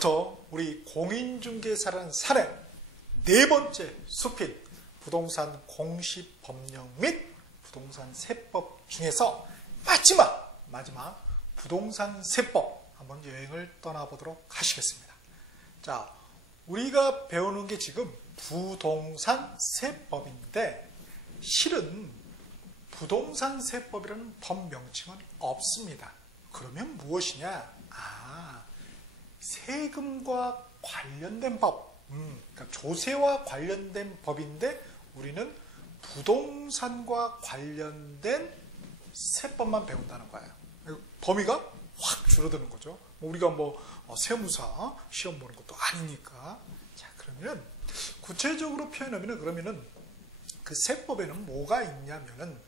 오늘부터 우리 공인중개사라는 산의 네 번째 숲인 부동산 공시법령 및 부동산 세법 중에서 마지막 부동산 세법 한번 여행을 떠나보도록 하시겠습니다. 자, 우리가 배우는 게 지금 부동산 세법인데 실은 부동산 세법이라는 법 명칭은 없습니다. 그러면 무엇이냐? 세금과 관련된 법, 그러니까 조세와 관련된 법인데 우리는 부동산과 관련된 세법만 배운다는 거예요. 범위가 확 줄어드는 거죠. 우리가 세무사 시험 보는 것도 아니니까. 자, 그러면 구체적으로 표현하면 그러면은 그 세법에는 뭐가 있냐면은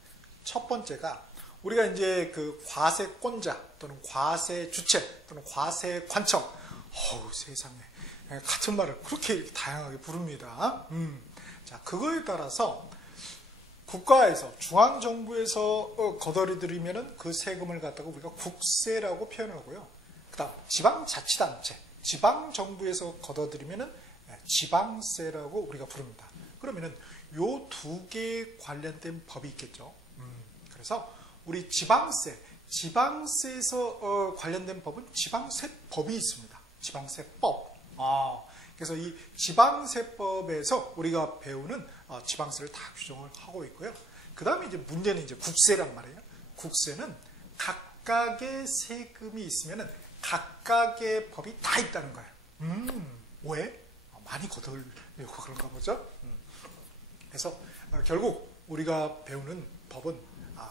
첫 번째가 우리가 이제 그 과세권자 또는 과세주체 또는 과세관청, 세상에 같은 말을 그렇게 다양하게 부릅니다. 자, 그거에 따라서 국가에서 중앙정부에서 거둬들이면은 그 세금을 갖다가 우리가 국세라고 표현하고요. 그다음 지방자치단체, 지방정부에서 거둬들이면은 지방세라고 우리가 부릅니다. 그러면은 요 두 개에 관련된 법이 있겠죠. 그래서 우리 지방세에서 관련된 법은 지방세법이 있습니다. 지방세법. 그래서 이 지방세법에서 우리가 배우는 지방세를 다 규정을 하고 있고요. 그 다음에 이제 문제는 이제 국세란 말이에요. 국세는 각각의 세금이 있으면은 각각의 법이 다 있다는 거예요. 왜? 많이 거들려고 그런가 보죠. 그래서 결국 우리가 배우는 법은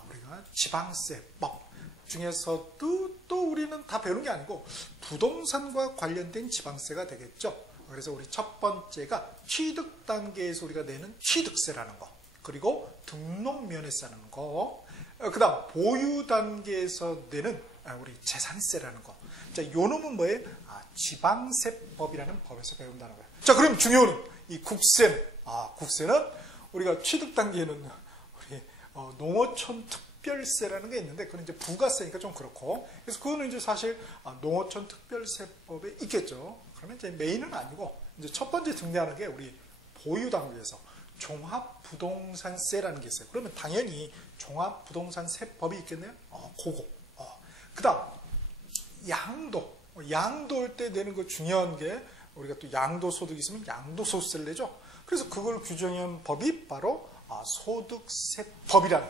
우리가 지방세법 중에서도 또 우리는 다 배우는 게 아니고 부동산과 관련된 지방세가 되겠죠. 그래서 우리 첫 번째가 취득 단계에서 우리가 내는 취득세라는 거, 그리고 등록면에서라는 거, 그 다음 보유 단계에서 내는 우리 재산세라는 거. 자, 요 놈은 뭐예요? 지방세법이라는 법에서 배운다는 거예요. 자, 그럼 중요한 이 국세는, 국세는 우리가 취득 단계에는 우리 농어촌 특별세라는 게 있는데 그건 이제 부가세니까 좀 그렇고, 그래서 그거는 이제 사실 농어촌 특별세법에 있겠죠. 그러면 이제 메인은 아니고 이제 첫 번째 등장하는 게 우리 보유 단계에서 종합부동산세라는 게 있어요. 그러면 당연히 종합부동산세법이 있겠네요. 그거. 그다음 양도할 때 내는 거 중요한 게 우리가 또 양도소득이 있으면 양도소득세를 내죠. 그래서 그걸 규정한 법이 바로 소득세법이라는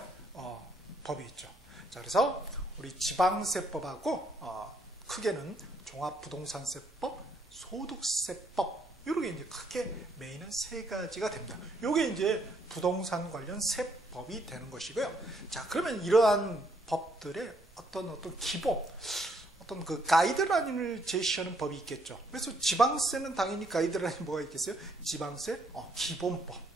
법이 있죠. 자, 그래서 우리 지방세법하고 크게는 종합부동산세법, 소득세법, 이렇게 이제 크게 메인은 세 가지가 됩니다. 이게 이제 부동산 관련 세법이 되는 것이고요. 자, 그러면 이러한 법들의 어떤 기본, 어떤 그 가이드라인을 제시하는 법이 있겠죠. 그래서 지방세는 당연히 가이드라인이 뭐가 있겠어요? 지방세 기본법.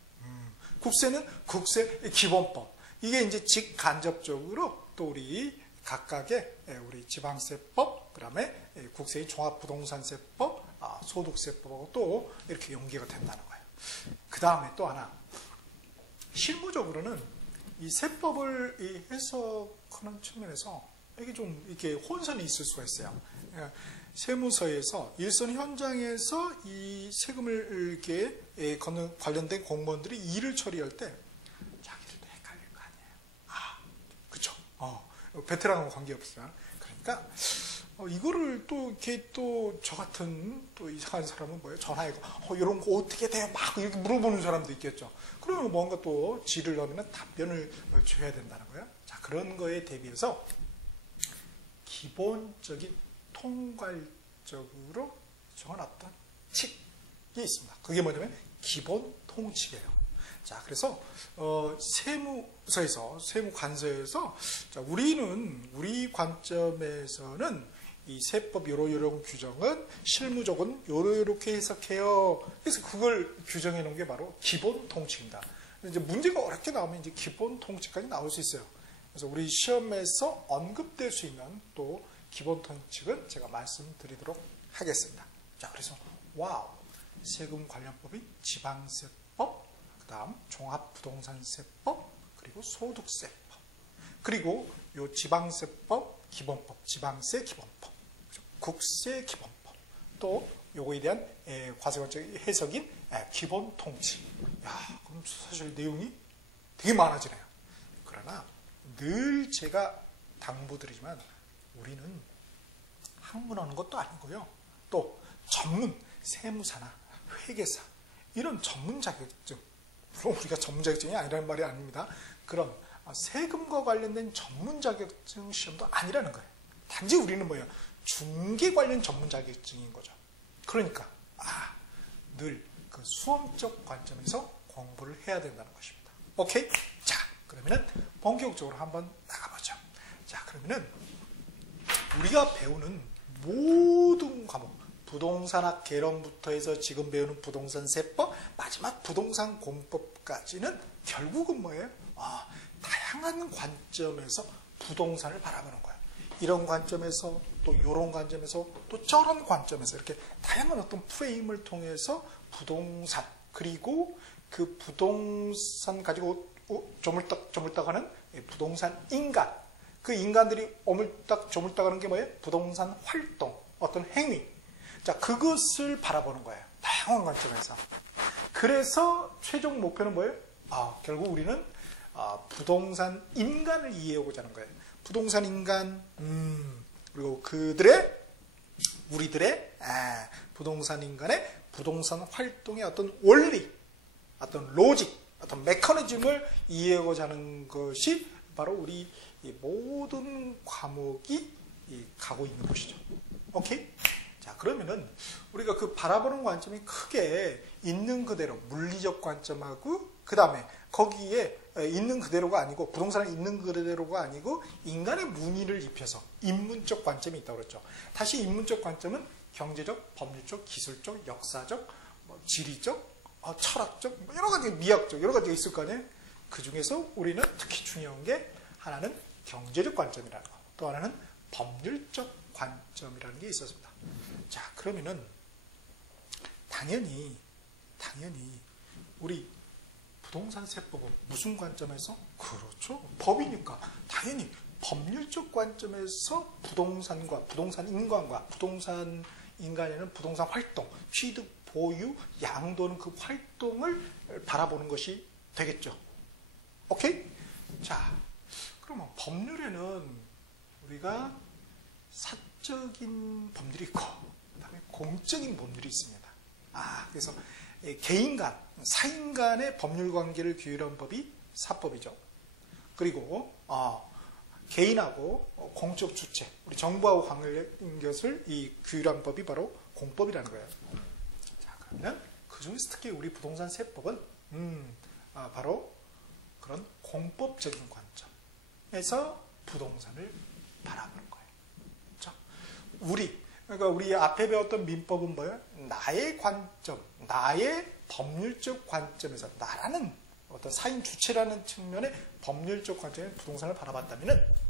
국세는 국세 기본법. 이게 이제 직간접적으로 또 우리 각각의 우리 지방세법, 그다음에 국세의 종합부동산세법, 소득세법하고 또 이렇게 연계가 된다는 거예요. 그 다음에 또 하나, 실무적으로는 이 세법을 해석하는 측면에서 이게 좀 이렇게 혼선이 있을 수가 있어요. 세무서에서 일선 현장에서 이 세금을 이렇게 걷는 관련된 공무원들이 일을 처리할 때 자기들도 헷갈릴 거 아니에요. 그쵸? 베테랑하고 관계없어요. 그러니까 이거를 또 이렇게 또 저 같은 또 이상한 사람은 뭐예요? 전화해고 이런 거 어떻게 돼요? 막 이렇게 물어보는 사람도 있겠죠. 그러면 뭔가 또 질을 넣으면 답변을 줘야 된다는 거예요. 자, 그런 거에 대비해서 기본적인 통괄적으로 정해놨던 칙이 있습니다. 그게 뭐냐면 기본 통칙이에요. 자, 그래서 세무관서에서 자, 우리 관점에서는 이 세법 요런 규정은 실무적은 요렇게 해석해요. 그래서 그걸 규정해 놓은 게 바로 기본 통칙입니다. 이제 문제가 어렵게 나오면 이제 기본 통칙까지 나올 수 있어요. 그래서 우리 시험에서 언급될 수 있는 또 기본 통칙은 제가 말씀드리도록 하겠습니다. 자, 그래서 세금 관련법인 지방세법, 그 다음 종합부동산세법, 그리고 소득세법, 그리고 요 지방세법 기본법, 지방세 기본법, 국세 기본법, 또 요거에 대한 과세관적 해석인 기본 통치. 야, 그럼 사실 내용이 되게 많아지네요. 그러나 늘 제가 당부드리지만 우리는 학문하는 것도 아니고요. 또 전문 세무사나 회계사 이런 전문 자격증, 물론 우리가 전문 자격증이 아니라는 말이 아닙니다. 그런 세금과 관련된 전문 자격증 시험도 아니라는 거예요. 단지 우리는 뭐예요? 중개 관련 전문 자격증인 거죠. 그러니까 늘 그 수험적 관점에서 공부를 해야 된다는 것입니다. 오케이? 자, 그러면은 본격적으로 한번 나가보죠. 자, 그러면은 우리가 배우는 모든 과목, 부동산학 개론부터 해서 지금 배우는 부동산 세법, 마지막 부동산 공법까지는 결국은 뭐예요? 다양한 관점에서 부동산을 바라보는 거예요. 이런 관점에서 또 이런 관점에서 또 저런 관점에서 이렇게 다양한 어떤 프레임을 통해서 부동산 그리고 그 부동산 가지고 조물딱조물딱하는 부동산 인간, 그 인간들이 조물딱하는 게 뭐예요? 부동산 활동, 어떤 행위. 자, 그것을 바라보는 거예요. 다양한 관점에서. 그래서 최종 목표는 뭐예요? 결국 우리는 부동산 인간을 이해하고자 하는 거예요. 부동산 인간, 그리고 우리들의 부동산 인간의 부동산 활동의 어떤 원리, 어떤 로직, 어떤 메커니즘을 이해하고자 하는 것이 바로 우리 모든 과목이 가고 있는 곳이죠. 오케이? 자, 그러면은 우리가 그 바라보는 관점이 크게 있는 그대로 물리적 관점하고 그 다음에 거기에 있는 그대로가 아니고 부동산에 있는 그대로가 아니고 인간의 무늬를 입혀서 인문적 관점이 있다고 그랬죠. 다시 인문적 관점은 경제적, 법률적, 기술적, 역사적, 지리적, 철학적, 여러 가지 미학적 여러 가지가 있을 거 아니에요. 그 중에서 우리는 특히 중요한 게 하나는 경제적 관점이라는 거, 또 하나는 법률적 관점이라는 게 있었습니다. 자, 그러면은 당연히 우리 부동산 세법은 무슨 관점에서? 그렇죠. 법이니까 당연히 법률적 관점에서 부동산과 부동산 인간과 부동산 인간에는 부동산 활동, 취득, 보유, 양도는 그 활동을 바라보는 것이 되겠죠. 오케이? 자, 그러면 법률에는 우리가 사적인 법률이 있고 그다음에 공적인 법률이 있습니다. 그래서 개인 간, 사인 간의 법률 관계를 규율한 법이 사법이죠. 그리고 개인하고 공적 주체, 우리 정부하고 관계된 것을 규율한 법이 바로 공법이라는 거예요. 자, 그러면 그 중에서 특히 우리 부동산 세법은 바로 그런 공법적인 관점에서 부동산을 바라보는 거예요. 그렇죠? 그러니까 우리 앞에 배웠던 민법은 뭐예요? 나의 관점, 나의 법률적 관점에서 나라는 어떤 사인 주체라는 측면의 법률적 관점에 부동산을 바라봤다면은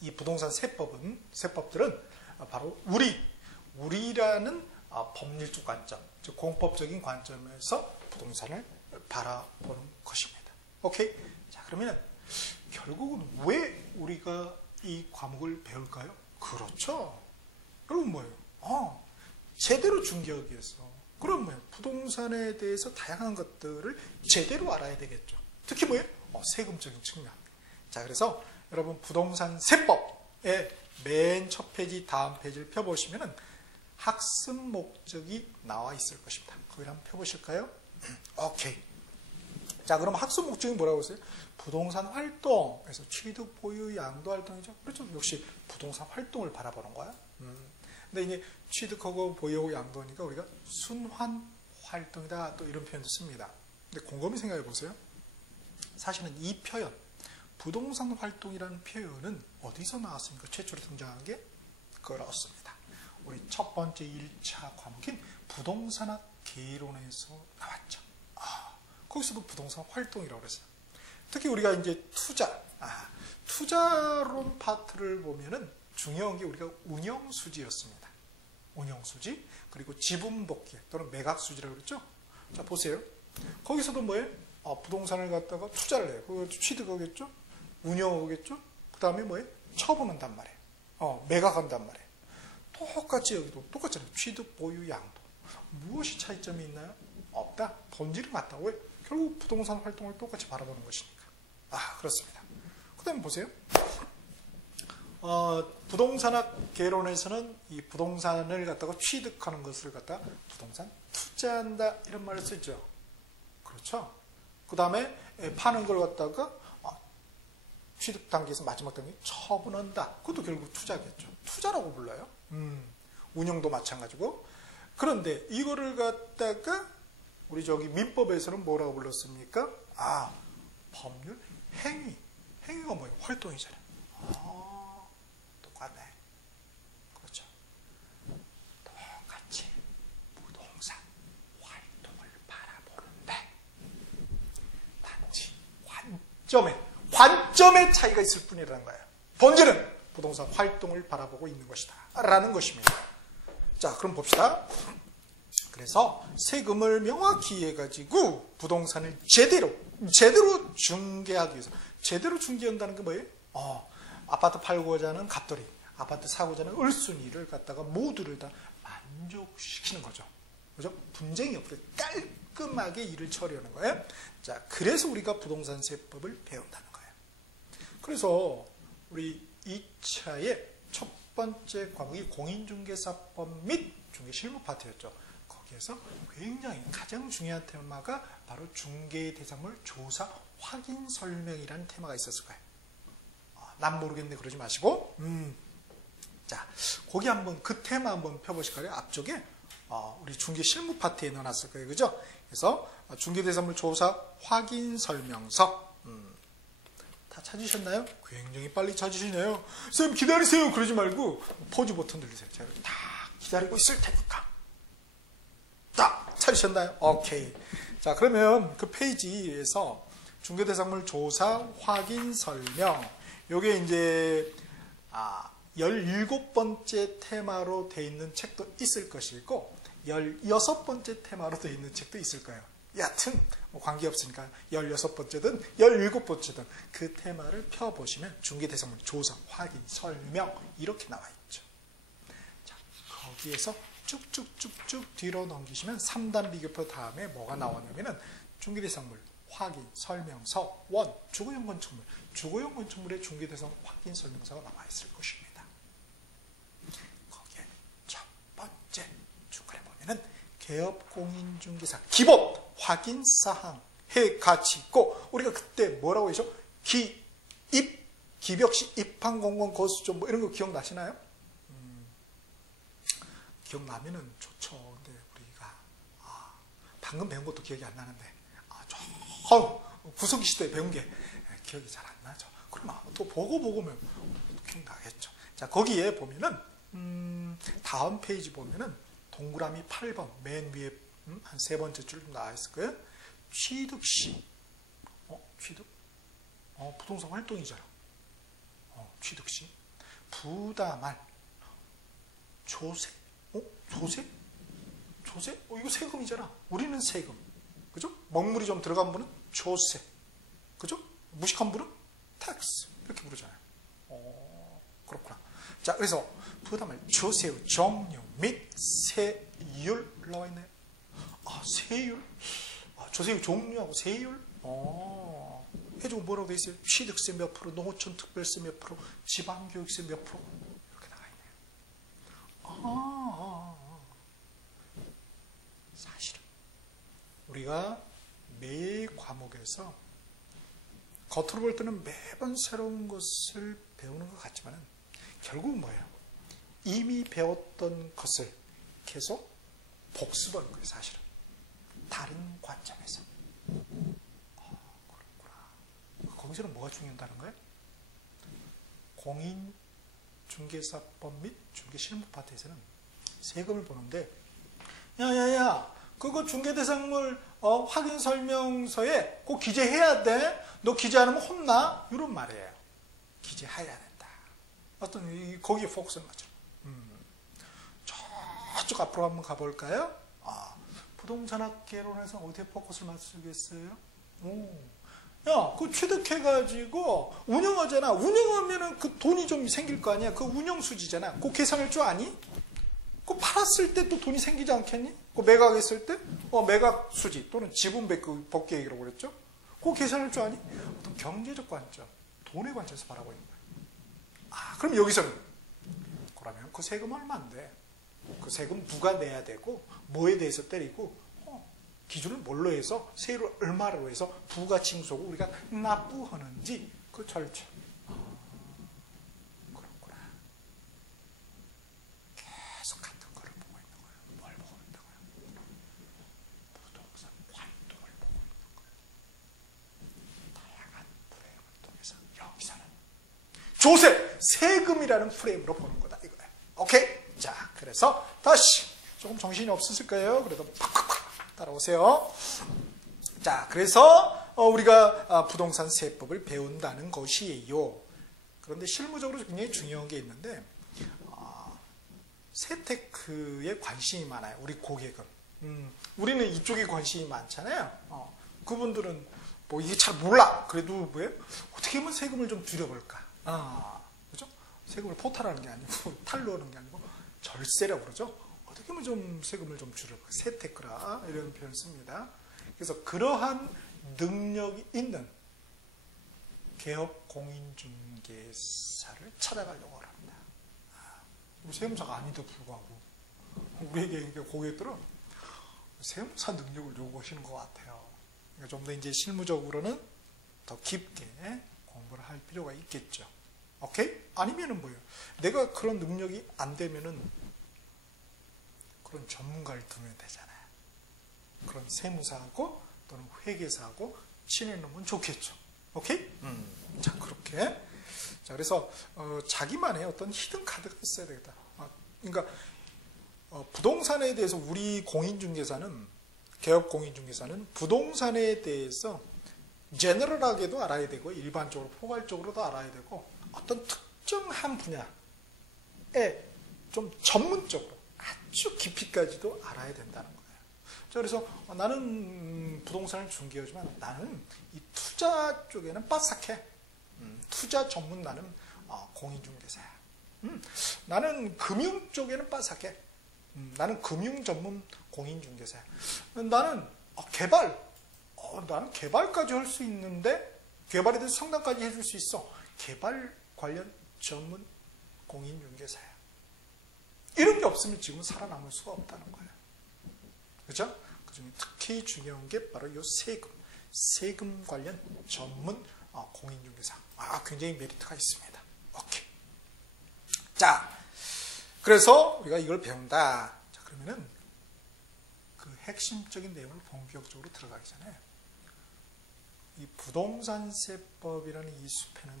이 부동산 세법들은 바로 우리라는 법률적 관점, 즉 공법적인 관점에서 부동산을 바라보는 것입니다. 오케이? 자, 그러면 결국은 왜 우리가 이 과목을 배울까요? 그렇죠. 여러분 뭐예요? 제대로 중개하기 위해서. 그럼 뭐예요? 부동산에 대해서 다양한 것들을 제대로 알아야 되겠죠. 특히 뭐예요? 세금적인 측면. 자, 그래서 여러분 부동산 세법의 맨 첫 페이지 다음 페이지를 펴보시면은 학습 목적이 나와 있을 것입니다. 거기를 한번 펴보실까요? 오케이. 자, 그럼 학습 목적이 뭐라고 했어요? 부동산 활동에서 취득, 보유, 양도 활동이죠. 그렇죠. 역시 부동산 활동을 바라보는 거야. 근데 이제 취득하고 보유하고 양도니까 우리가 순환 활동이다 또 이런 표현도 씁니다. 근데 곰곰이 생각해 보세요. 사실은 이 표현, 부동산 활동이라는 표현은 어디서 나왔습니까? 최초로 등장한 게 그렇습니다. 우리 첫 번째 1차 과목인 부동산학 개론에서 나왔죠. 거기서도 부동산 활동이라고 그랬어요. 특히 우리가 이제 투자론 파트를 보면은 중요한 게 우리가 운영수지였습니다. 운영수지, 그리고 지분복귀 또는 매각수지라고 그랬죠. 자, 보세요. 거기서도 뭐예요? 부동산을 갖다가 투자를 해요. 그걸 취득하겠죠? 운영하겠죠? 그 다음에 뭐예요? 처분한단 말이에요. 매각한단 말이에요. 똑같이 여기도 똑같잖아요. 취득, 보유, 양도. 무엇이 차이점이 있나요? 없다. 본질은 같다고. 왜? 결국 부동산 활동을 똑같이 바라보는 것이니까. 그렇습니다. 그 다음에 보세요. 부동산학 개론에서는 이 부동산을 갖다가 취득하는 것을 갖다 부동산 투자한다 이런 말을 쓰죠. 그렇죠. 그 다음에 파는 걸 갖다가 취득 단계에서 마지막 단계 처분한다. 그것도 결국 투자겠죠. 투자라고 불러요. 운영도 마찬가지고. 그런데 이거를 갖다가 우리 저기 민법에서는 뭐라고 불렀습니까? 법률 행위. 행위가 뭐예요? 활동이잖아요. 똑같네. 그렇죠. 똑같이 부동산 활동을 바라보는데 단지 관점의 차이가 있을 뿐이라는 거예요. 본질은 부동산 활동을 바라보고 있는 것이다 라는 것입니다. 자, 그럼 봅시다. 그래서 세금을 명확히 해가지고 부동산을 제대로 중개하기 위해서. 제대로 중개한다는 게 뭐예요? 아파트 팔고자 하는 갑돌이, 아파트 사고자 하는 을순이를 갖다가 모두를 다 만족시키는 거죠. 그죠? 분쟁이 없게 깔끔하게 일을 처리하는 거예요. 자, 그래서 우리가 부동산세법을 배운다는 거예요. 그래서 우리 2차의 첫 번째 과목이 공인중개사법 및 중개실무 파트였죠. 거기에서 굉장히 가장 중요한 테마가 바로 중개대상물 조사 확인 설명이라는 테마가 있었을 거예요. 난 모르겠네 그러지 마시고 자, 거기 한번 그 테마 한번 펴보실까요? 앞쪽에 우리 중개실무 파트에 넣어놨을 거예요. 그죠? 그래서 중개대상물 조사 확인 설명서 다 찾으셨나요? 굉장히 빨리 찾으시네요. 선생님 기다리세요 그러지 말고 포즈 버튼 누르세요. 제가 다 기다리고 있을 테니까. 자, 찾으셨나요? 오케이. 자, 그러면 그 페이지에서 중개대상물 조사 확인 설명, 요게 이제 17번째 테마로 돼 있는 책도 있을 것이고 16번째 테마로 돼 있는 책도 있을 거예요. 여하튼 뭐 관계없으니까 16번째든 17번째든 그 테마를 펴보시면 중개대상물 조사 확인 설명 이렇게 나와 있죠. 자, 거기에서 쭉쭉쭉쭉 뒤로 넘기시면 3단 비교표 다음에 뭐가 나오냐면은 중개대상물 확인 설명서 1 주거용 건축물, 주거용 건축물의 중개대상 확인 설명서가 나와 있을 것입니다. 거기에 첫 번째 중간에 보면은 개업공인중개사 기본 확인 사항의 가치 있고, 우리가 그때 뭐라고 했죠? 기벽시 입항공건 거수조 뭐 이런 거 기억나시나요? 기억나면은 좋죠. 근데 우리가 방금 배운 것도 기억이 안 나는데 구석기 시대에 배운 게 기억이 잘 안 나죠. 그러면 또 보면 기억나겠죠. 자, 거기에 보면은 다음 페이지 보면은 동그라미 8번 맨 위에 한 3번째 줄 나와 있을 거예요. 취득시 취득? 부동산 활동이잖아. 취득시 부담할 조세? 조세? 조세? 이거 세금이잖아. 우리는 세금. 그죠? 먹물이 좀 들어간 분은 조세. 그죠? 무식한 분은 텍스. 이렇게 부르잖아요. 그렇구나. 자, 그래서 부담할 조세의 종류 및 세율 나와 있네요. 세율? 조세의 종류하고 세율? 해주고 뭐라고 돼 있어요? 취득세 몇 프로, 농어촌 특별세 몇 프로, 지방교육세 몇 프로 이렇게 나와 있네요. 사실은 우리가 매 과목에서 겉으로 볼 때는 매번 새로운 것을 배우는 것 같지만 결국 뭐예요? 이미 배웠던 것을 계속 복습하는 거예요. 사실은 다른 관점에서. 그렇구나. 거기서는 뭐가 중요하다는 거예요? 공인중개사법 및 중개실무 파트에서는 세금을 보는데 야야야 그거 중개대상물 확인 설명서에 꼭 기재해야 돼. 너 기재 안 하면 혼나. 이런 말이에요. 기재해야 된다. 어떤 거기에 포커스를 맞춰. 저쪽 앞으로 한번 가볼까요? 부동산학 개론에서 어디에 포커스를 맞추겠어요? 야, 그거 취득해가지고 운영하잖아. 운영하면은 그 돈이 좀 생길 거 아니야. 그 운영수지잖아. 그 계산할 줄 아니? 그 팔았을 때 또 돈이 생기지 않겠니? 그 매각했을 때 매각 수지 또는 지분 복귀액이라고 그랬죠? 그거 계산할 줄 아니? 어떤 경제적 관점, 돈의 관점에서 바라고 있는 거예요. 그럼 여기서는 그러면 그 세금 얼마인데? 그 세금 누가 내야 되고 뭐에 대해서 때리고 기준을 뭘로 해서 세율을 얼마로 해서 부가징수고 우리가 납부하는지 그 절차. 그렇구나. 계속 같은 거를 보고 있는 거예요. 뭘 보고 있다고요? 부동산 활동을 보고 있는 거예요. 다양한 프레임을 통해서 여기서는 조세, 세금이라는 프레임으로 보는 거다 이거예요. 오케이? 자, 그래서 다시 조금 정신이 없으실 거예요. 그래도 팍팍팍 따라오세요. 자, 그래서 우리가 부동산 세법을 배운다는 것이에요. 그런데 실무적으로 굉장히 중요한 게 있는데 세테크에 관심이 많아요. 우리 고객은. 우리는 이쪽에 관심이 많잖아요. 그분들은 뭐 이게 잘 몰라. 그래도 뭐예요? 어떻게 하면 세금을 좀 줄여볼까? 그죠? 세금을 포탈하는 게 아니고 탈루 하는 게 아니고 절세라고 그러죠. 어떻게 하면 좀 세금을 좀 줄여볼까? 세테크라 이런 표현을 씁니다. 그래서 그러한 능력이 있는 개업 공인중개사를 찾아가려고 합니다. 세무사가 아닌데도 불구하고 우리에게 고객들은 세무사 능력을 요구하시는 것 같아요. 그러니까 좀 더 이제 실무적으로는 더 깊게 공부를 할 필요가 있겠죠. 오케이? 아니면은 뭐예요? 내가 그런 능력이 안 되면은 그런 전문가를 두면 되잖아요. 그런 세무사하고 또는 회계사하고 친해놓으면 좋겠죠. 오케이? 자, 그렇게. 자, 그래서 자기만의 어떤 히든 카드가 있어야 되겠다. 그러니까 부동산에 대해서 우리 공인중개사는 개업 공인중개사는 부동산에 대해서 제너럴하게도 알아야 되고 일반적으로 포괄적으로도 알아야 되고 어떤 특정한 분야에 좀 전문적으로 아주 깊이까지도 알아야 된다는 거예요. 자, 그래서 나는 부동산을 중개하지만 나는 이 투자 쪽에는 빠삭해. 투자 전문 나는 공인중개사야. 나는 금융 쪽에는 빠삭해. 나는 금융 전문 공인중개사야. 나는 나는 개발까지 할 수 있는데 개발에 대해서 상담까지 해줄 수 있어. 개발 관련 전문 공인중개사야. 이런 게 없으면 지금 살아남을 수가 없다는 거예요. 그렇죠? 그중에 특히 중요한 게 바로 이 세금 관련 전문 공인중개사. 굉장히 메리트가 있습니다. 오케이. 자, 그래서 우리가 이걸 배운다. 자, 그러면은 그 핵심적인 내용을 본격적으로 들어가기 전에 이 부동산세법이라는 이 숲에는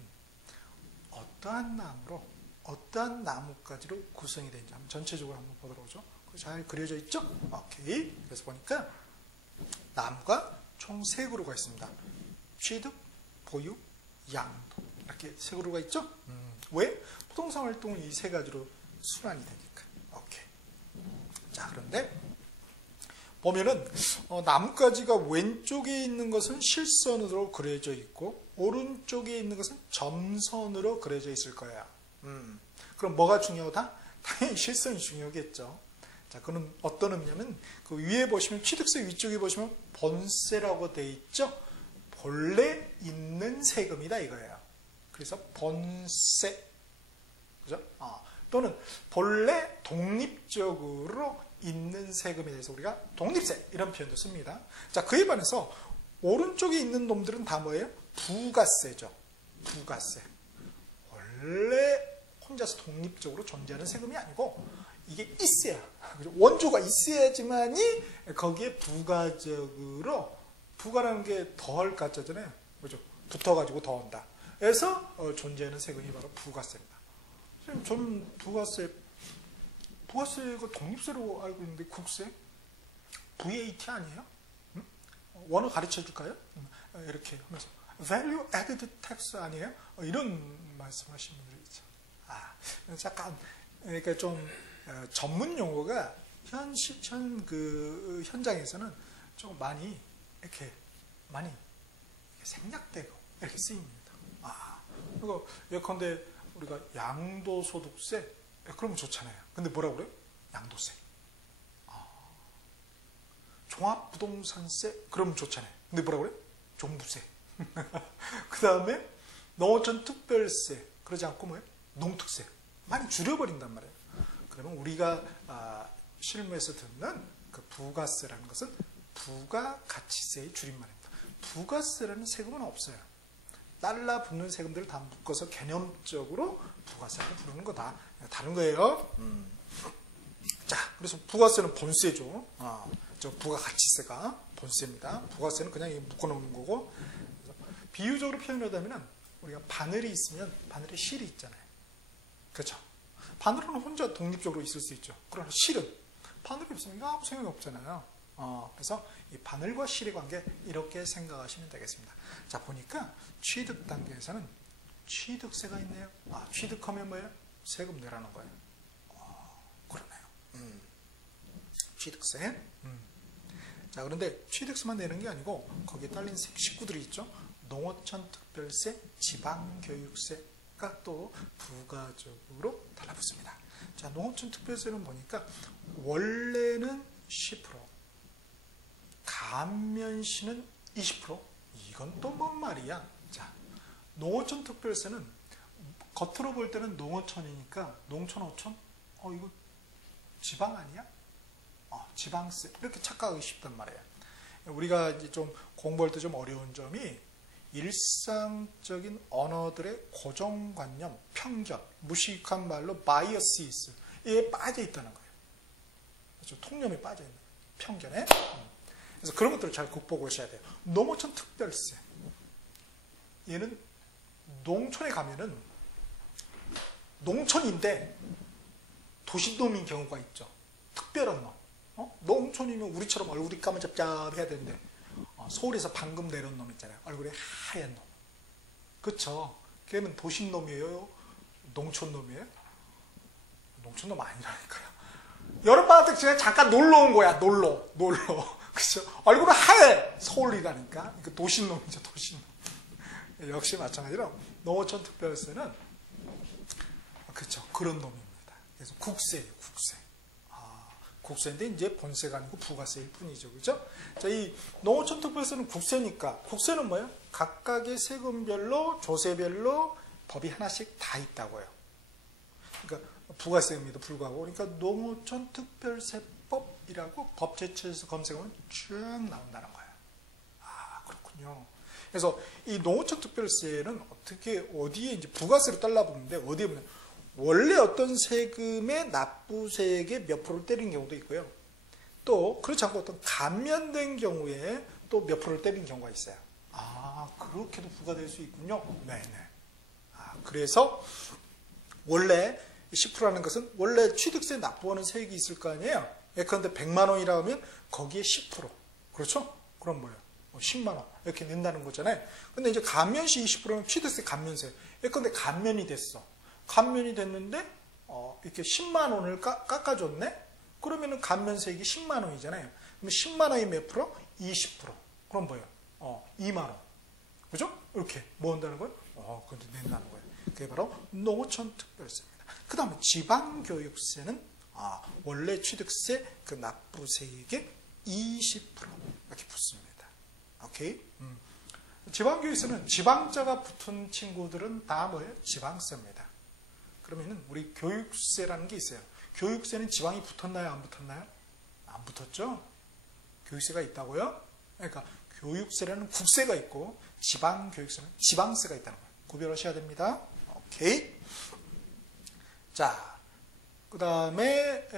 어떠한 나무로 어떠한 나뭇가지로 구성이 되는지 한번 전체적으로 한번 보도록 하죠. 잘 그려져 있죠? 오케이. 그래서 보니까 나무가 총 3그루가 있습니다. 취득, 보유, 양도. 이렇게 3그루가 있죠? 왜? 부동산 활동은 이 3가지로 순환이 되니까. 오케이. 자, 그런데 보면은 나뭇가지가 왼쪽에 있는 것은 실선으로 그려져 있고 오른쪽에 있는 것은 점선으로 그려져 있을 거예요. 그럼 뭐가 중요하다? 당연히 실선이 중요하겠죠. 자, 그는 어떤 의미냐면 그 위에 보시면 취득세 위쪽에 보시면 본세라고 돼 있죠. 본래 있는 세금이다 이거예요. 그래서 본세, 그죠? 또는 본래 독립적으로 있는 세금에 대해서 우리가 독립세 이런 표현도 씁니다. 자, 그에 반해서 오른쪽에 있는 놈들은 다 뭐예요? 부가세죠. 부가세. 원래 혼자서 독립적으로 존재하는 세금이 아니고 이게 있어야, 원조가 있어야지만이 거기에 부가적으로, 부가라는 게 더할 가짜잖아요. 그죠? 붙어가지고 더한다. 그래서 존재하는 세금이 바로 부가세입니다. 저는 부가세가 독립세로 알고 있는데 국세? VAT 아니에요? 원어 가르쳐 줄까요? 이렇게 하면서 Value Added Tax 아니에요? 이런 말씀하시는 분들이 있죠. 잠깐, 그러니까 좀 전문 용어가 현장에서는 좀 많이 이렇게 생략되고 이렇게 쓰입니다. 그리고 예컨대 우리가 양도소득세 그러면 좋잖아요. 근데 뭐라고 그래요? 양도세. 종합부동산세? 그러면 좋잖아요. 근데 뭐라고 그래? 종부세. 그 다음에 농어촌 특별세. 그러지 않고 뭐예요? 농특세. 많이 줄여버린단 말이에요. 그러면 우리가 실무에서 듣는 그 부가세라는 것은 부가가치세의 줄임말입니다. 부가세라는 세금은 없어요. 달라붙는 세금들을 다 묶어서 개념적으로 부가세라고 부르는 거다. 다른 거예요. 자, 그래서 부가세는 본세죠. 저 부가가치세가 본세입니다. 부가세는 그냥 묶어놓는 거고. 비유적으로 표현하자면 우리가 바늘이 있으면 바늘에 실이 있잖아요. 그렇죠? 바늘은 혼자 독립적으로 있을 수 있죠. 그러나 실은 바늘이 없으면 이거 아무 소용이 없잖아요. 그래서 이 바늘과 실의 관계 이렇게 생각하시면 되겠습니다. 자, 보니까 취득 단계에서는 취득세가 있네요. 취득하면 뭐예요? 세금 내라는 거예요. 그러네요. 취득세. 자, 그런데 취득세만 내는 게 아니고 거기에 딸린 식구들이 있죠. 농어촌 특별세, 지방교육세가 또 부가적으로 달라붙습니다. 자, 농어촌 특별세는 보니까 원래는 10%, 감면시는 20%. 이건 또 뭔 말이야? 자, 농어촌 특별세는 겉으로 볼 때는 농어촌이니까 농촌, 어촌? 이거 지방 아니야? 지방세. 이렇게 착각하기 쉽단 말이에요. 우리가 이제 좀 공부할 때 좀 어려운 점이 일상적인 언어들의 고정관념, 편견, 무식한 말로 바이어시스에 빠져 있다는 거예요. 그렇죠? 통념에 빠져 있는 편견에. 그래서 그런 것들을 잘 극복하셔야 돼요. 농어촌 특별세. 얘는 농촌에 가면은 농촌인데 도시놈인 경우가 있죠. 특별한 놈. 농촌이면 우리처럼 얼굴이 까무잡잡해야 되는데 서울에서 방금 내려온 놈 있잖아요. 얼굴에 하얀 놈. 그쵸? 걔는 도시놈이에요? 농촌놈이에요? 농촌놈 아니라니까요. 여름방학 때 제가 잠깐 놀러 온 거야. 놀러. 그쵸? 얼굴은 하얘. 서울이라니까. 도시놈이죠. 도시놈. 역시 마찬가지로 농어촌 특별세는 그쵸? 그런 놈입니다. 그래서 국세예요. 국세. 국세인데 이제 본세가 아니고 부가세일 뿐이죠. 그죠? 자, 이 농어촌 특별세는 국세니까 국세는 뭐예요? 각각의 세금별로 조세별로 법이 하나씩 다 있다고요. 그러니까 부가세임에도 불구하고 그러니까 농어촌 특별세법이라고 법제처에서 검색하면 쭉 나온다는 거예요. 그렇군요. 그래서 이 농어촌 특별세는 어디에 이제 부가세로 달라붙는데 어디에 보면 원래 어떤 세금의 납부세액의 몇 프로를 때린 경우도 있고요. 또 그렇지 않고 어떤 감면된 경우에 또 몇 프로를 때린 경우가 있어요. 그렇게도 부과될 수 있군요. 네네. 그래서 원래 10%라는 것은 원래 취득세 납부하는 세액이 있을 거 아니에요. 그런데 100만 원이라고 하면 거기에 10%. 그렇죠? 그럼 뭐예요? 10만 원 이렇게 낸다는 거잖아요. 근데 이제 감면시 20%는 취득세 감면세. 그런데 감면이 됐어. 감면이 됐는데 이렇게 10만 원을 깎아줬네? 그러면은 감면세액이 10만 원이잖아요. 그럼 10만 원이 몇 프로? 20%. 그럼 뭐예요? 2만 원. 그죠? 이렇게 뭐 한다는 거예요? 그런데 낸다는 거예요. 그게 바로 농어촌 특별세입니다. 그 다음에 지방교육세는 원래 취득세 그 납부세액의 20% 이렇게 붙습니다. 오케이? 지방교육세는 지방자가 붙은 친구들은 다 뭐예요? 지방세입니다. 그러면은 우리 교육세라는 게 있어요. 교육세는 지방이 붙었나요? 안 붙었나요? 안 붙었죠? 교육세가 있다고요? 그러니까 교육세라는 국세가 있고 지방교육세는 지방세가 있다는 거예요. 구별하셔야 됩니다. 오케이. 자, 그 다음에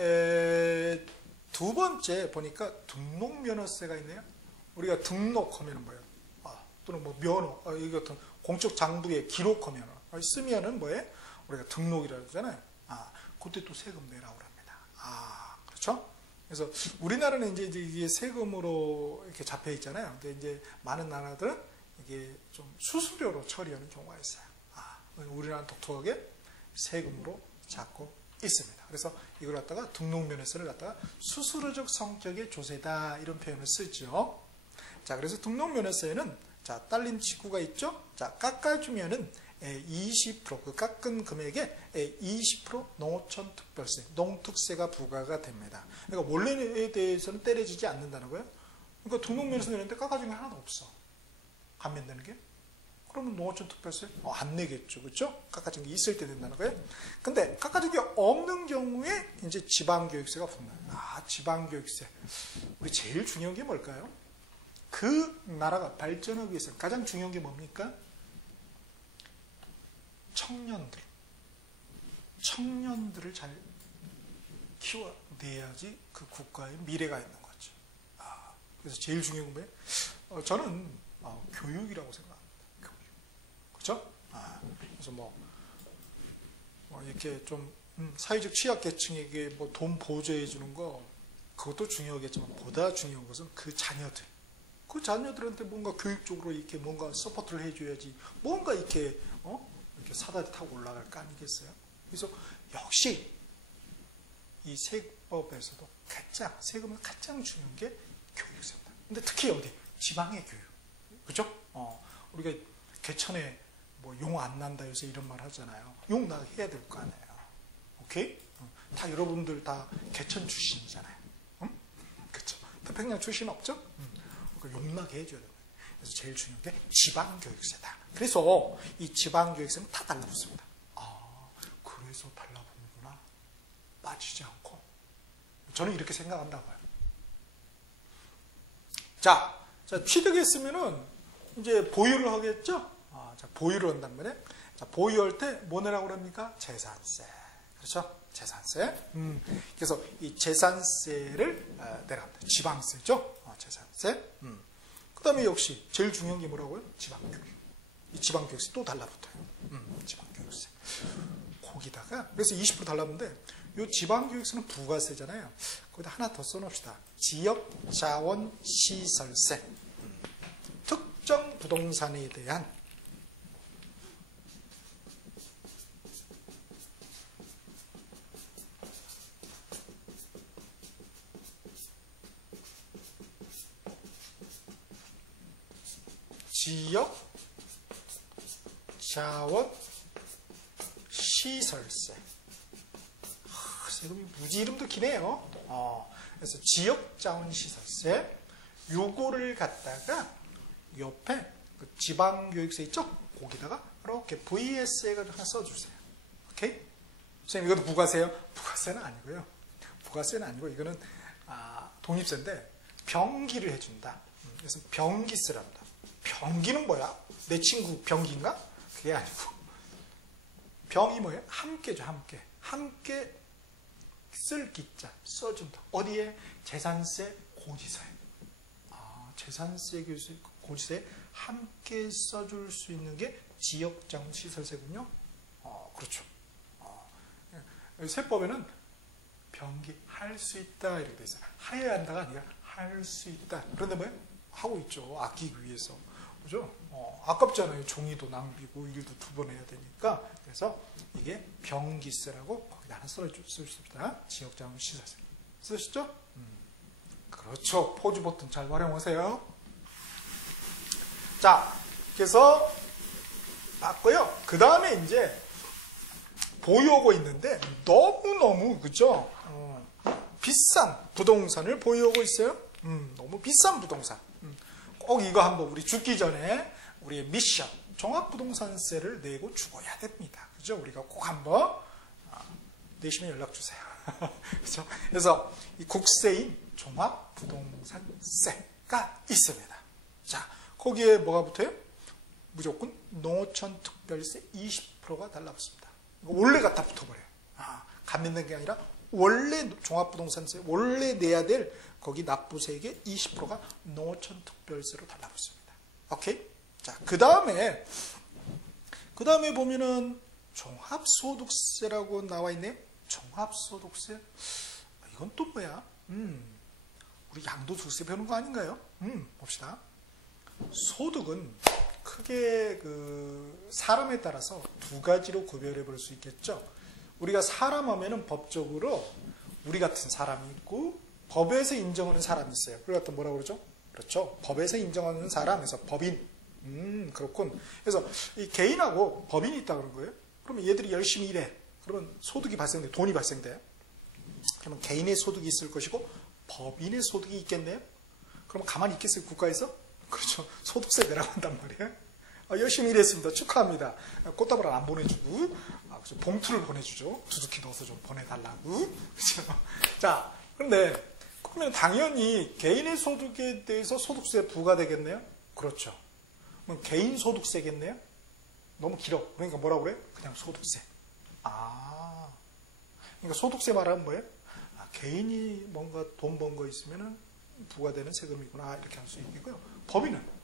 두 번째 보니까 등록면허세가 있네요. 우리가 등록하면 뭐예요? 또는 뭐 면허, 이 같은 공적 장부에 기록하면 쓰면은 뭐예요? 우리가 등록이라고 하잖아요. 그때 또 세금 내라고 합니다. 그렇죠? 그래서 우리나라는 이제 이게 세금으로 이렇게 잡혀 있잖아요. 근데 이제 많은 나라들은 이게 좀 수수료로 처리하는 경우가 있어요. 우리나라는 독특하게 세금으로 잡고 있습니다. 그래서 이걸 갖다가 등록면허세를 갖다가 수수료적 성격의 조세다 이런 표현을 쓰죠. 자, 그래서 등록면허세는 자, 딸린 직구가 있죠? 자, 깎아주면은 20%, 그 깎은 금액에 20% 농어촌 특별세, 농특세가 부과가 됩니다. 그러니까 원래에 대해서는 때려지지 않는다는 거예요. 그러니까 등록면에서 내는데 깎아주는 게 하나도 없어. 감면되는 게. 그러면 농어촌 특별세 안 내겠죠. 그렇죠? 깎아준 게 있을 때 된다는 거예요. 근데 깎아준 게 없는 경우에 이제 지방교육세가 붙는다. 지방교육세. 우리 제일 중요한 게 뭘까요? 그 나라가 발전하기 위해서 가장 중요한 게 뭡니까? 청년들을 잘 키워내야지 그 국가의 미래가 있는 거죠. 그래서 제일 중요한 건 뭐예요? 저는 교육이라고 생각합니다. 교육. 그렇죠? 그래서 이렇게 좀 사회적 취약계층에게 뭐 돈 보조해 주는 거 그것도 중요하겠지만 보다 중요한 것은 그 자녀들한테 뭔가 교육적으로 이렇게 뭔가 서포트를 해줘야지 뭔가 이렇게 이렇게 사다리 타고 올라갈 거 아니겠어요? 그래서 역시 이 세법에서도 세금은 가장 중요한 게 교육세입니다. 근데 특히 어디? 지방의 교육. 그죠? 우리가 개천에 뭐 용 안 난다 요새 이런 말 하잖아요. 용 나게 해야 될 거 아니에요. 오케이? 다 여러분들 다 개천 출신이잖아요. 그렇죠? 태평양 출신 없죠? 용나게 해줘야 돼요. 그래서 제일 중요한 게 지방교육세다. 그래서 이 지방교육세는 다 달라붙습니다. 그래서 달라붙는구나. 빠지지 않고. 저는 이렇게 생각한다고요. 자, 취득했으면은 이제 보유를 하겠죠? 자, 보유를 한단 말이에요. 자, 보유할 때 뭐 내라고 그럽니까? 재산세. 그렇죠? 재산세. 그래서 이 재산세를 내라합니다. 지방세죠? 재산세. 그 다음에 역시 제일 중요한 게 뭐라고요? 지방교육. 이 지방교육세 또 달라붙어요. 지방교육세. 거기다가 그래서 20% 달라붙는데 이 지방교육세는 부가세잖아요. 거기다 하나 더 써놓읍시다. 지역자원시설세. 특정 부동산에 대한 지역자원시설세. 세금이 무지 이름도 기네요. 그래서 지역자원시설세 요거를 갖다가 옆에 그 지방교육세 있죠? 거기다가 이렇게 VS세가 하나 써주세요. 오케이? 선생님 이것도 부가세요? 부가세는 아니고요. 부가세는 아니고 이거는 독립세인데 병기를 해준다. 그래서 병기세랍니다. 병기는 뭐야? 내 친구 병기인가? 그게 아니고 병이 뭐예요? 함께죠. 함께 쓸 기자 써준다. 어디에? 재산세 고지서에. 재산세 고지서에 함께 써줄 수 있는 게 지역자원시설세군요. 그렇죠. 세법에는 병기할 수 있다 이렇게 돼 있어요. 하여야 한다가 아니라 할 수 있다. 그런데 뭐예요? 하고 있죠. 아끼기 위해서. 그죠? 아깝잖아요. 종이도 낭비고 일도 두 번 해야 되니까. 그래서 이게 병기세라고 거기다 하나 써주십니다. 지역자원시설세. 쓰시죠? 그렇죠. 포즈 버튼 잘 활용하세요. 자, 그래서 봤고요. 그 다음에 이제 보유하고 있는데 너무너무 그죠? 비싼 부동산을 보유하고 있어요. 너무 비싼 부동산. 꼭 이거 한번 우리 죽기 전에 우리의 미션 종합부동산세를 내고 죽어야 됩니다. 그죠? 우리가 꼭 한번 내시면 연락 주세요. 그렇죠? 그래서 이 국세인 종합부동산세가 있습니다. 자, 거기에 뭐가 붙어요? 무조건 농어촌 특별세 20%가 달라붙습니다. 원래 갖다 붙어버려요. 감면된 게 아니라 원래 종합부동산세 원래 내야 될 거기 납부세액의 20%가 농어촌 특별세로 달라붙습니다. 오케이? 자, 그 다음에 보면은 종합소득세라고 나와 있네요. 종합소득세. 이건 또 뭐야? 우리 양도소득세 배우는 거 아닌가요? 봅시다. 소득은 크게 그 사람에 따라서 두 가지로 구별해 볼 수 있겠죠. 우리가 사람 하면은 법적으로 우리 같은 사람이 있고 법에서 인정하는 사람이 있어요. 그걸 갖다 뭐라고 그러죠? 그렇죠. 법에서 인정하는 사람에서 법인. 그렇군. 그래서 이 개인하고 법인이 있다 그런 거예요. 그러면 얘들이 열심히 일해. 그러면 소득이 발생돼, 돈이 발생돼. 그러면 개인의 소득이 있을 것이고 법인의 소득이 있겠네요. 그러면 가만히 있겠어요, 국가에서? 그렇죠. 소득세 내라고 한단 말이에요. 열심히 일했습니다. 축하합니다. 꽃다발 안 보내주고, 그렇죠. 봉투를 보내주죠. 두둑히 넣어서 좀 보내달라고. 그렇죠. 자, 그런데 그러면 당연히 개인의 소득에 대해서 소득세 부과되겠네요. 그렇죠. 그럼 개인 소득세겠네요. 너무 길어. 그러니까 뭐라고 그래? 그냥 소득세. 그러니까 소득세 말하면 뭐예요? 개인이 뭔가 돈 번 거 있으면은 부과되는 세금이구나 이렇게 할 수 있고요. 법인은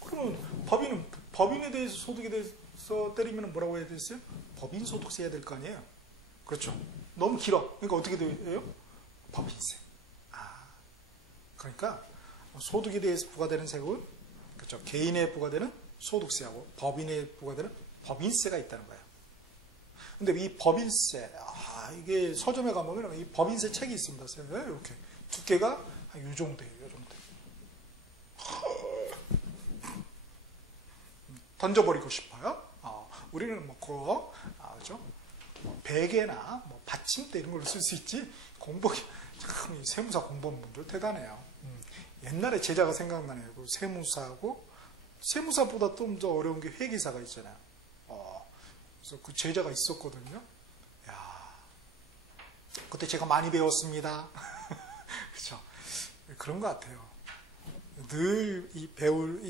그러면 법인에 대해서 소득에 대해서 때리면 뭐라고 해야 되겠어요? 법인 소득세 해야 될 거 아니에요. 그렇죠. 너무 길어. 그러니까 어떻게 돼요? 법인세. 그러니까 소득에 대해서 부과되는 세금은 그렇죠. 개인에 부과되는 소득세하고 법인에 부과되는 법인세가 있다는 거예요. 근데 이 법인세, 이게 서점에 가보면 이 법인세 책이 있습니다. 이렇게 두께가 이 정도예요. 이 정도. 던져버리고 싶어요. 우리는 뭐 그렇죠? 베개나 뭐 받침대 이런 걸로 쓸 수 있지. 공부 참 세무사 공부하는 분들 대단해요. 옛날에 제자가 생각나네요. 그 세무사하고 세무사보다 좀 더 어려운 게 회계사가 있잖아요. 그래서 그 제자가 있었거든요. 야, 그때 제가 많이 배웠습니다. 그렇죠? 그런 것 같아요. 늘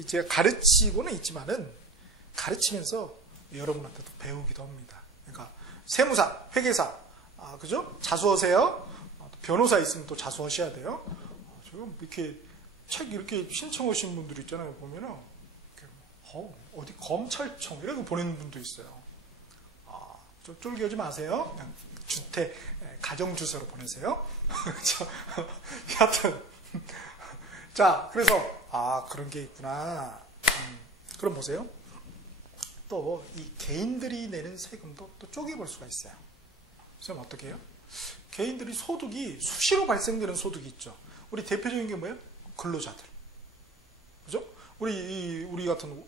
제가 가르치고는 있지만은 가르치면서 여러분한테도 배우기도 합니다. 그러니까 세무사, 회계사, 그죠? 자수하세요. 변호사 있으면 또 자수하셔야 돼요. 지금 이렇게 책 이렇게 신청하신 분들 있잖아요. 보면은 어디 검찰청 이렇게 보내는 분도 있어요. 좀 쫄겨지 마세요. 그냥 가정 주소로 보내세요. 그렇죠? 하여튼 자, 그래서 그런 게 있구나. 그럼 보세요. 또 이 개인들이 내는 세금도 또 쪼개볼 수가 있어요. 그럼 어떻게 해요? 개인들이 소득이 수시로 발생되는 소득이 있죠. 우리 대표적인 게 뭐예요? 근로자들. 그죠? 우리 같은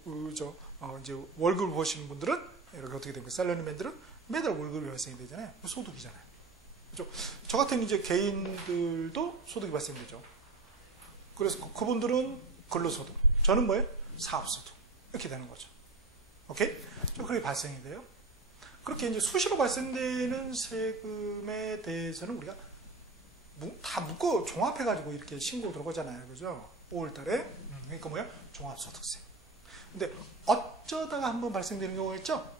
이제 월급을 버시는 분들은 이렇게 어떻게 됩니까? 셀러리맨들은 매달 월급이 발생이 되잖아요. 소득이잖아요. 그죠? 저 같은 이제 개인들도 소득이 발생되죠. 그래서 그분들은 근로소득, 저는 뭐예요? 사업소득. 이렇게 되는 거죠. 오케이? 그렇게 발생이 돼요. 그렇게 이제 수시로 발생되는 세금에 대해서는 우리가 다 묶어 종합해가지고 이렇게 신고 들어가잖아요. 그죠? 5월달에. 그러니까 뭐야? 종합소득세. 근데 어쩌다가 한번 발생되는 경우가 있죠?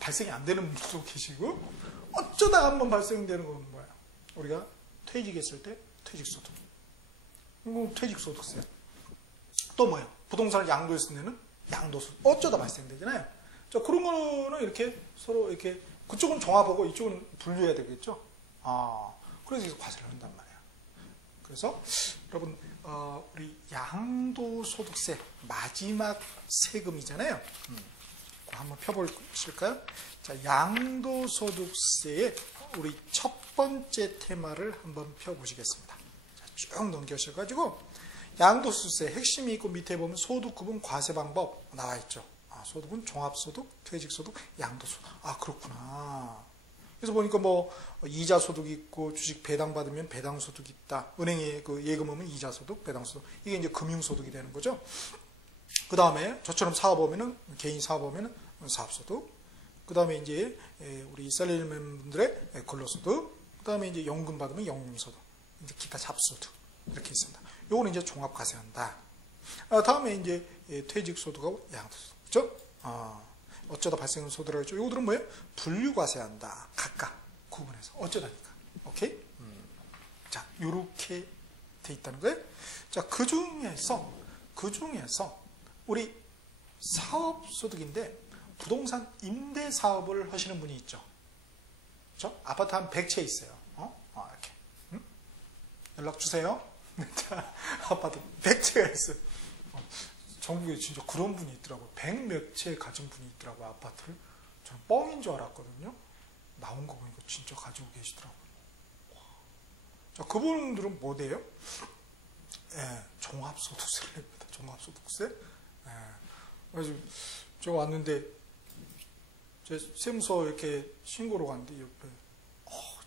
발생이 안 되는 분들도 계시고, 어쩌다가 한번 발생되는 건 뭐야? 우리가 퇴직했을 때 퇴직소득. 퇴직소득세. 또 뭐예요? 부동산을 양도했을 때는 양도소득. 어쩌다 발생되잖아요. 자, 그런 거는 이렇게 서로 이렇게 그쪽은 종합하고 이쪽은 분류해야 되겠죠? 그래서 과세를 한단 말이에요. 그래서 여러분, 우리 양도소득세 마지막 세금이잖아요. 그거 한번 펴보실까요? 자, 양도소득세의 우리 첫 번째 테마를 한번 펴보시겠습니다. 자, 쭉 넘겨셔가지고 양도소득세 핵심이 있고 밑에 보면 소득구분 과세 방법 나와 있죠. 소득은 종합소득, 퇴직소득, 양도소득. 그렇구나. 그래서 보니까 뭐 이자 소득이 있고 주식 배당 받으면 배당 소득이 있다. 은행에 그 예금하면 이자 소득, 배당 소득. 이게 이제 금융 소득이 되는 거죠. 그 다음에 저처럼 사업하면은 개인 사업하면은 사업소득. 그 다음에 이제 우리 셀러리맨 분들의 근로소득. 그 다음에 이제 연금 받으면 연금소득. 이제 기타 잡소득 이렇게 있습니다. 요거는 이제 종합 과세한다. 다음에 이제 퇴직소득하고 양도소득. 그죠? 어쩌다 발생한 소득이라고 했죠. 요거들은 뭐예요? 분류과세한다. 각각 구분해서. 어쩌다니까. 오케이? 자, 요렇게 돼 있다는 거예요. 자, 그 중에서 우리 사업소득인데 부동산 임대 사업을 하시는 분이 있죠. 그죠? 아파트 한 100채 있어요. 이렇게. 연락 주세요. 자, 아파트 100채가 있어요. 전국에 진짜 그런 분이 있더라고요. 100몇 채 가진 분이 있더라고요. 아파트를. 저는 뻥인 줄 알았거든요. 나온 거 보니까 진짜 가지고 계시더라고요. 자, 그분들은 뭐 돼요? 종합소득세를 냅니다. 종합소득세. 예. 그래서 저 왔는데 제 세무서 이렇게 신고로 갔는데 옆에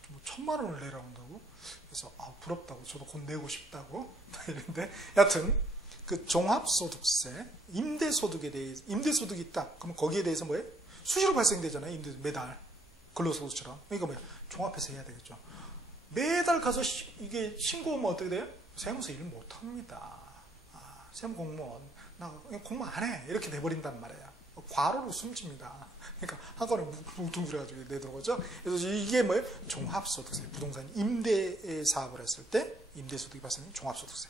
뭐 1,000만 원을 내라 한다고. 그래서 부럽다고 저도 곧 내고 싶다고 이런데 여하튼 그 종합소득세, 임대소득에 대해서 임대소득이 있다. 그럼 거기에 대해서 뭐예요? 수시로 발생되잖아요. 임대 매달 근로소득처럼. 그러니까 뭐야? 종합해서 해야 되겠죠. 매달 가서 이게 신고하면 어떻게 돼요? 세무서 일 못합니다. 세무공무원 나 공무원 안 해. 이렇게 돼버린단 말이에요. 과로로 숨집니다. 그러니까 한 번에 뭉뚱그려가지고 내들어오죠. 그래서 이게 뭐예요? 종합소득세. 부동산 임대 사업을 했을 때 임대소득이 발생하는 종합소득세.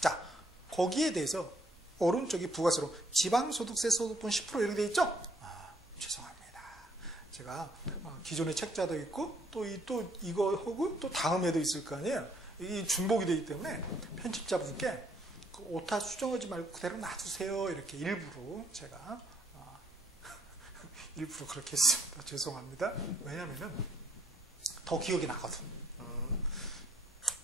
자, 거기에 대해서 오른쪽이 부가세로 지방소득세 소득분 10% 이렇게 돼 있죠? 죄송합니다. 제가 기존의 책자도 있고 또 이거 하고 또 다음에도 있을 거 아니에요. 이 중복이 되기 때문에 편집자분께 그 오타 수정하지 말고 그대로 놔두세요. 이렇게 일부러 제가 일부러 그렇게 했습니다. 죄송합니다. 왜냐면은 더 기억이 나거든.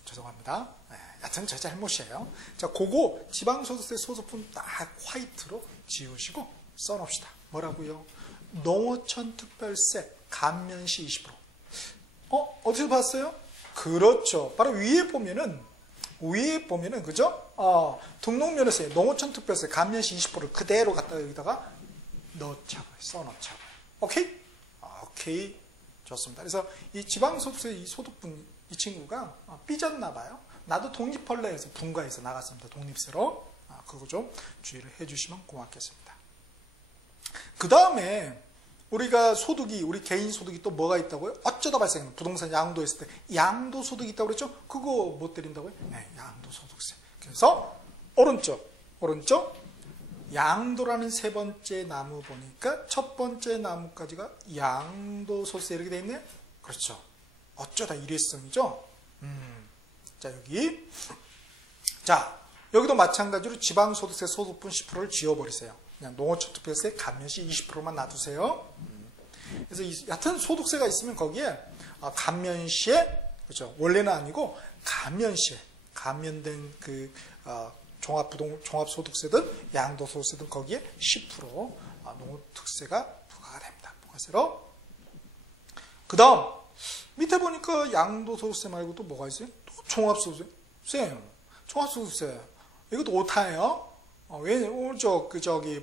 죄송합니다. 네, 여튼 제 잘못이에요. 자, 그거 지방소득세 소득분 딱 화이트로 지우시고 써놓읍시다. 뭐라고요? 농어촌 특별세 감면시 20%. 어디서 봤어요? 그렇죠. 바로 위에 보면은 그죠? 등록면허세 농어촌 특별세 감면시 20%를 그대로 갖다가 여기다가 넣자고요. 써놓자고요. 오케이? 오케이. 좋습니다. 그래서 이 지방소득세 이 소득분 이 친구가 삐졌나 봐요. 나도 독립할래 해서 분가해서 나갔습니다. 독립세로. 그거 좀 주의를 해주시면 고맙겠습니다. 그 다음에 우리가 우리 개인 소득이 또 뭐가 있다고요? 어쩌다 발생하는 부동산 양도했을 때 양도소득이 있다고 그랬죠? 그거 못 때린다고요? 네, 양도소득세. 그래서 오른쪽 양도라는 세 번째 나무 보니까 첫 번째 나무까지가 양도소득세 이렇게 돼 있네요? 그렇죠. 어쩌다 일회성이죠? 자, 여기도 마찬가지로 지방소득세 소득분 10%를 지워버리세요. 그냥 농어촌 특별세 감면시 20%만 놔두세요. 그래서 얕은 소득세가 있으면 거기에 감면시에 그렇죠. 원래는 아니고 감면시에 감면된 그 종합소득세든 양도소득세든 거기에 10% 농어특세가 부과가 됩니다. 부가세로. 그 다음 밑에 보니까 양도소득세 말고 또 뭐가 있어요? 또 종합소득세. 종합소득세. 이것도 오타예요. 왜 오른쪽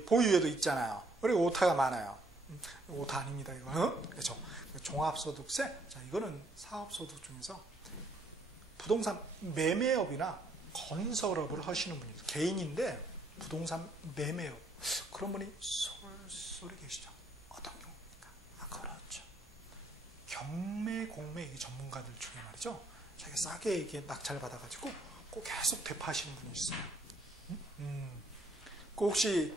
보유에도 있잖아요. 그리고 오타가 많아요. 오타 아닙니다, 이거. 그렇죠. 종합소득세. 자, 이거는 사업소득 중에서 부동산 매매업이나 건설업을 하시는 분이 개인인데 부동산 매매업 그런 분이 솔솔히 계시죠. 어떤 경우입니까? 그렇죠. 경매, 공매 이 전문가들 중에 말이죠. 자기 싸게 이게 낙찰 받아가지고 꼭 계속 되파하시는 분이 있어요. 그 혹시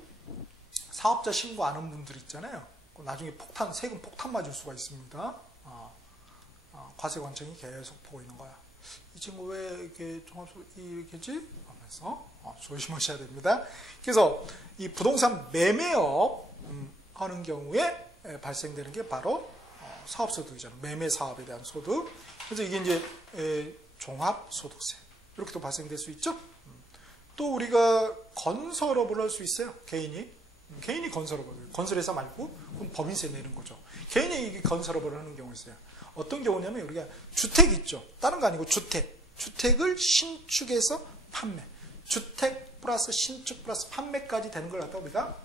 사업자 신고 안 한 분들 있잖아요. 나중에 세금 폭탄 맞을 수가 있습니다. 과세관청이 계속 보고 있는 거야. 이 친구 왜 이렇게 종합소득 이렇게지? 하면서 조심하셔야 됩니다. 그래서 이 부동산 매매업 하는 경우에 발생되는 게 바로 사업소득이잖아요. 매매 사업에 대한 소득. 그래서 이게 이제 종합소득세 이렇게 또 발생될 수 있죠. 또 우리가 건설업을 할 수 있어요. 개인이 건설업을 건설회사 말고 그럼 법인세 내는 거죠. 개인이 이게 건설업을 하는 경우 있어요. 어떤 경우냐면 우리가 주택 있죠. 다른 거 아니고 주택을 신축해서 판매. 주택 플러스 신축 플러스 판매까지 되는 걸 갖다 우리가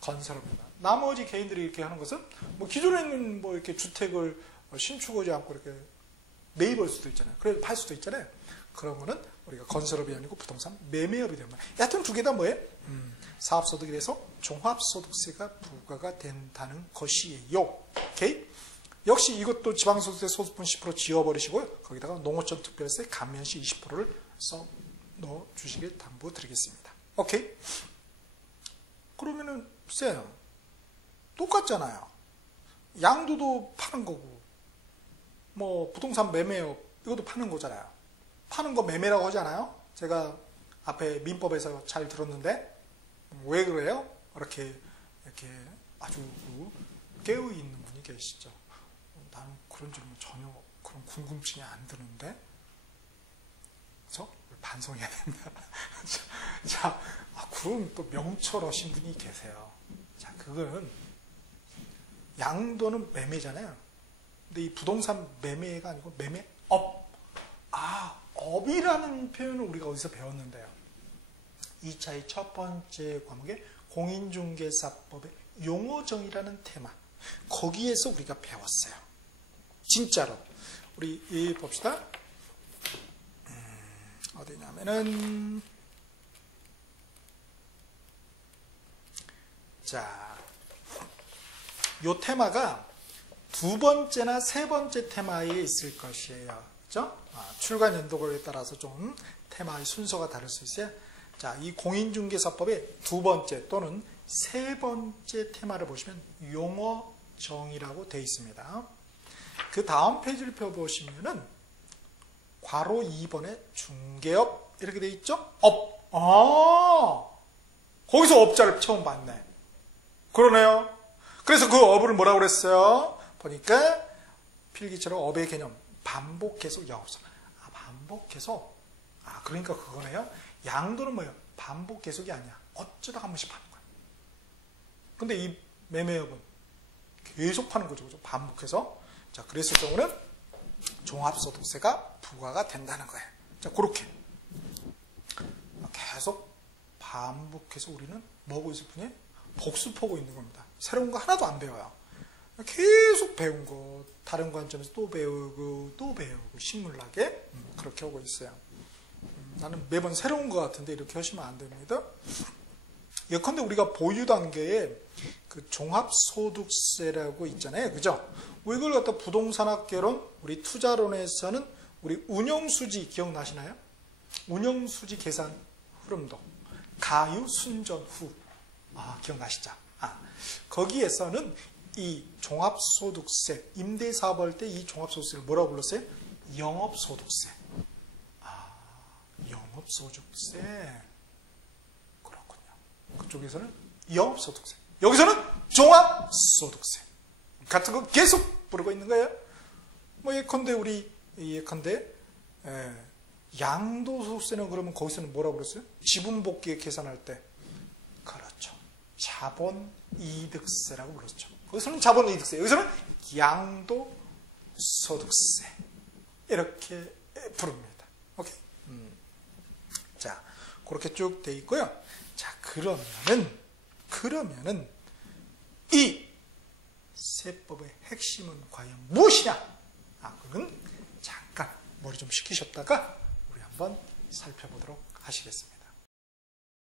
건설업입니다. 나머지 개인들이 이렇게 하는 것은 뭐 기존에는 뭐 이렇게 주택을 신축하지 않고 이렇게 매입할 수도 있잖아요. 그래서 팔 수도 있잖아요. 그런 거는 우리가 건설업이 아니고 부동산 매매업이 되는 거예요. 여하튼 두 개 다 뭐예요? 사업소득에 대해서 종합소득세가 부과가 된다는 것이에요. 오케이? 역시 이것도 지방소득세 소득분 10% 지워버리시고요. 거기다가 농어촌 특별세 감면시 20%를 써 넣어주시길 당부드리겠습니다. 오케이? 그러면은 쎄요. 똑같잖아요. 양도도 파는 거고 뭐 부동산 매매업 이것도 파는 거잖아요. 파는 거 매매라고 하잖아요. 제가 앞에 민법에서 잘 들었는데 왜 그래요? 이렇게 아주 깨어있는 분이 계시죠. 나는 그런 질문 전혀 그런 궁금증이 안 드는데 그래서 반송해야 됩니다. 자, 그럼 또 명철하신 분이 계세요. 자, 그거는 양도는 매매잖아요. 근데 이 부동산 매매가 아니고 매매업. 업이라는 표현을 우리가 어디서 배웠는데요. 2차의 첫 번째 과목에 공인중개사법의 용어정의라는 테마. 거기에서 우리가 배웠어요. 진짜로. 우리 봅시다. 어디냐면은 자, 요 테마가 두 번째나 세 번째 테마에 있을 것이에요. 그죠? 출간 연도에 따라서 좀 테마의 순서가 다를 수 있어요. 자, 이 공인중개사법의 두 번째 또는 세 번째 테마를 보시면 용어 정의라고 되어 있습니다. 그 다음 페이지를 펴보시면은 괄호 2번에 중개업 이렇게 되어 있죠? 업. 거기서 업자를 처음 봤네. 그러네요. 그래서 그 업을 뭐라고 그랬어요? 보니까 필기처럼 업의 개념 반복해서 영업사. 반복해서. 그러니까 그거네요. 양도는 뭐예요? 반복 계속이 아니야. 어쩌다 한 번씩 파는 거야. 근데 이 매매업은 계속 파는 거죠. 그죠? 반복해서. 자, 그랬을 경우는 종합소득세가 부과가 된다는 거예요. 자, 그렇게. 계속 반복해서 우리는 뭐하고 있을 뿐이에요? 복습하고 있는 겁니다. 새로운 거 하나도 안 배워요. 계속 배운 거, 다른 관점에서 또 배우고, 또 배우고, 신물나게 그렇게 하고 있어요. 나는 매번 새로운 것 같은데 이렇게 하시면 안 됩니다. 예컨대 우리가 보유 단계에 그 종합소득세라고 있잖아요. 그죠? 이걸 갖다 부동산학개론, 우리 투자론에서는 우리 운영수지 기억나시나요? 운영수지 계산 흐름도. 가유, 순전, 후. 기억나시죠? 거기에서는 이 종합소득세, 임대사업 할 때 이 종합소득세를 뭐라고 불렀어요? 영업소득세. 영업소득세. 그렇군요. 그쪽에서는 영업소득세. 여기서는 종합소득세. 같은 거 계속 부르고 있는 거예요. 예컨대 양도소득세는 그러면 거기서는 뭐라고 그랬어요? 지분복귀 계산할 때. 그렇죠. 자본이득세라고 불렀죠. 거기서는 자본이득세. 여기서는 양도소득세. 이렇게 부릅니다. 오케이? 자, 그렇게 쭉 돼 있고요. 자, 그러면은 이 세법의 핵심은 과연 무엇이냐? 그건 잠깐 머리 좀 식히셨다가 우리 한번 살펴보도록 하시겠습니다.